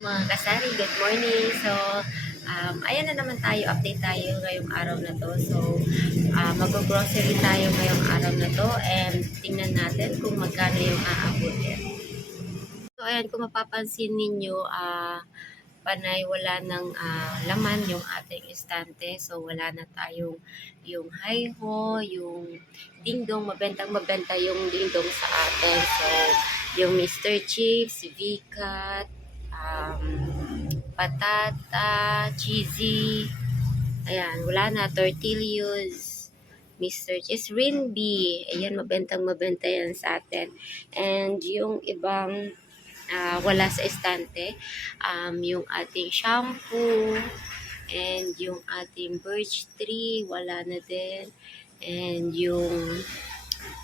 Mga kasari, good morning. So, um, ayan na naman tayo, update tayo ngayong araw na to. So, uh, mag-grocery tayo ngayong araw na to and tingnan natin kung magkano yung aabutin. So, ayan, kung mapapansin ninyo, ah, panay wala ng ah, laman yung ating estante. So, wala na tayong yung hi-ho, yung dingdong, mabentang mabenta yung dingdong sa atin. So, yung Mr. Chips, V-Cut, um, patata, cheesy, ayan, wala na, tortillas, Mr. Cheese, Rinby, ayan, mabentang mabenta yan sa atin. And yung ibang ah, wala sa estante, um, yung ating shampoo, and yung ating birch tree, wala na din. And yung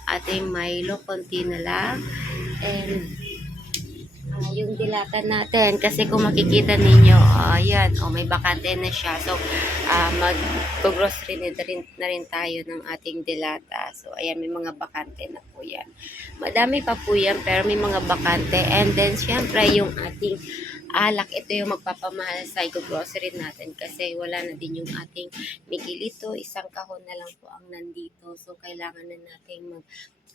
ating Milo, konti na lang. And ah, yung dilata natin, kasi kung makikita ninyo, ayan, oh, may bakante na siya. So, ah, mag-grocery na rin, na rin tayo ng ating dilata. So, ayan, may mga bakante na po yan. Madami pa po yan, pero may mga bakante. And then, syempre, yung ating alak, ito yung magpapamahal sa grocery natin kasi wala na din yung ating migilito. Isang kahon na lang po ang nandito. So, kailangan na natin mag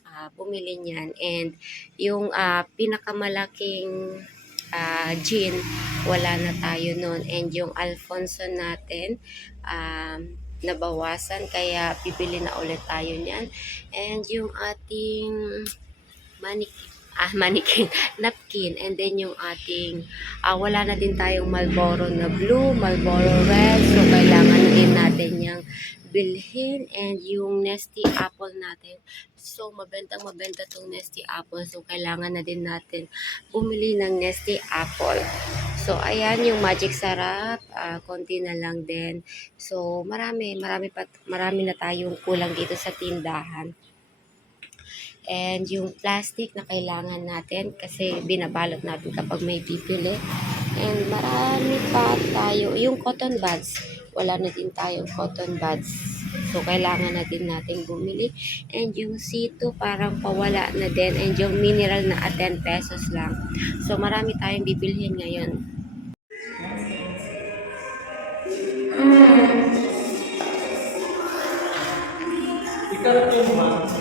ah, bumili niyan. And yung ah, pinakamalaking ah, gin, wala na tayo nun. And yung Alfonso natin, um, nabawasan kaya bibili na ulit tayo niyan. And yung ating manik ah manikin napkin and then yung ating ah, wala na din tayong Marlboro na blue, Marlboro red so kailangan din natin yung bilhin and yung Nesty apple natin. So mabentang mabenta tong Nesty apple. So kailangan na din natin bumili ng Nesty apple. So ayan yung magic sarap. Ah, konti na lang din. So marami marami pa marami na tayong kulang dito sa tindahan. And yung plastic na kailangan natin kasi binabalot natin kapag may bibili. And marami pa tayo. Yung cotton buds, wala na din tayong cotton buds. So, kailangan na din natin bumili. And yung C2 parang pawala na din. And yung mineral na at 10 pesos lang. So, marami tayong bibilhin ngayon. Mm. Ikat ko, ma'am.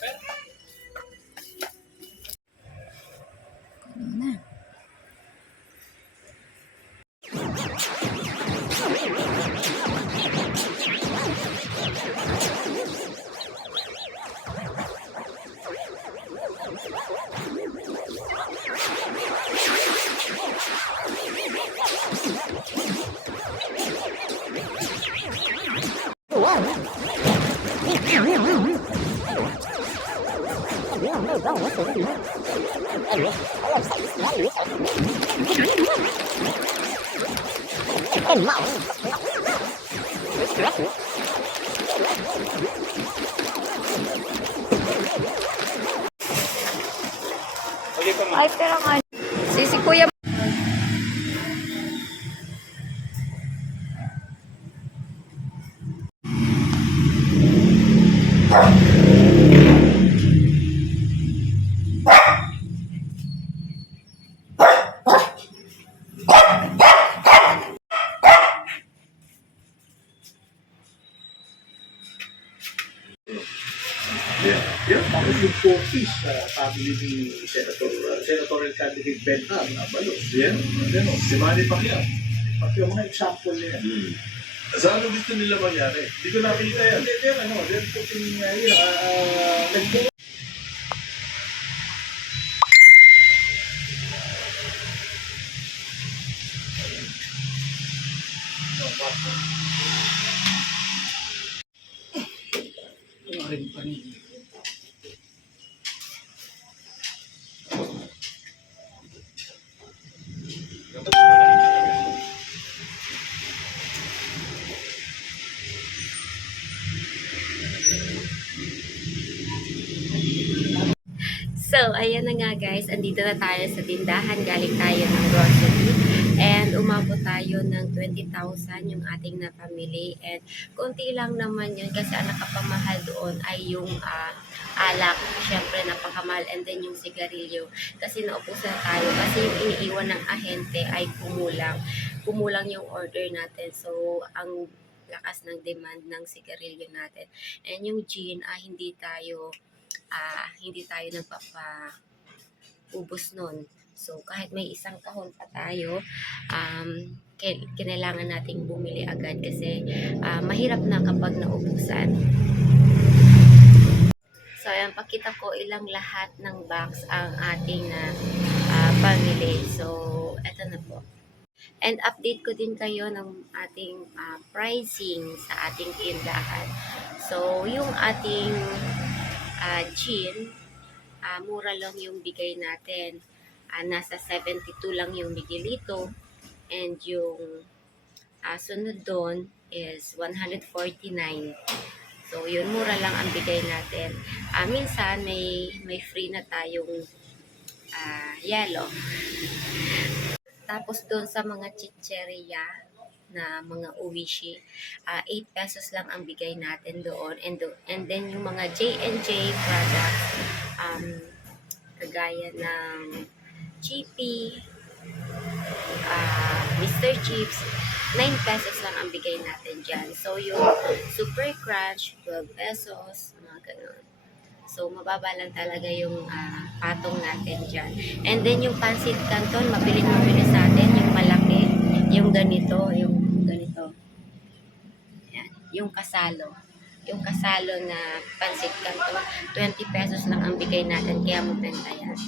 pa Ay, pero nga. Si, si Kuya. Yung focus sa family ni Senator, uh, Senatorial candidate Ben Ham na balos. Yeah. Ano, si Manny Pacquiao. Pacquiao, mga example niya. Hmm. Saan ano gusto nila mangyari? Hindi ko nakita yan. Hindi, they're, ano, they're putting, uh, yun, uh, nag- So, ayan na nga guys. Andito na tayo sa tindahan. Galing tayo ng grocery. And umabot tayo ng 20,000 yung ating napamili. And konti lang naman yun kasi ang nakapamahal doon ay yung ah, alak. Siyempre, napakamahal. And then yung sigarilyo. Kasi naupusan tayo. Kasi yung iniiwan ng ahente ay kumulang. Kumulang yung order natin. So, ang lakas ng demand ng sigarilyo natin. And yung gin, ah, hindi tayo ah hindi tayo nagpapa ubos nun. So, kahit may isang kahon pa tayo, um, kinailangan nating bumili agad kasi ah, mahirap na kapag naubusan. So, ayan, pakita ko ilang lahat ng box ang ating na ah, pamili. So, eto na po. And update ko din kayo ng ating ah, pricing sa ating tindahan. So, yung ating ah, gin, ah, mura lang yung bigay natin. Ah, nasa 72 lang yung migilito. And yung ah, sunod doon is 149. So, yun, mura lang ang bigay natin. Ah, minsan, may, may free na tayong ah, yellow. Tapos doon sa mga chicheria na mga uwishi, ah 8 pesos lang ang bigay natin doon. And, do- and then yung mga J&J products, um, kagaya ng GP, ah Mr. Chips, 9 pesos lang ang bigay natin dyan. So yung Super Crunch, 12 pesos, mga ganun. So, mababa lang talaga yung ah, patong natin dyan. And then, yung pancit canton, mabili sa atin. Yung malaki, yung ganito, yung ganito. Yan, yung kasalo. Yung kasalo na pancit canton, 20 pesos lang ang bigay natin, kaya mabenta yan.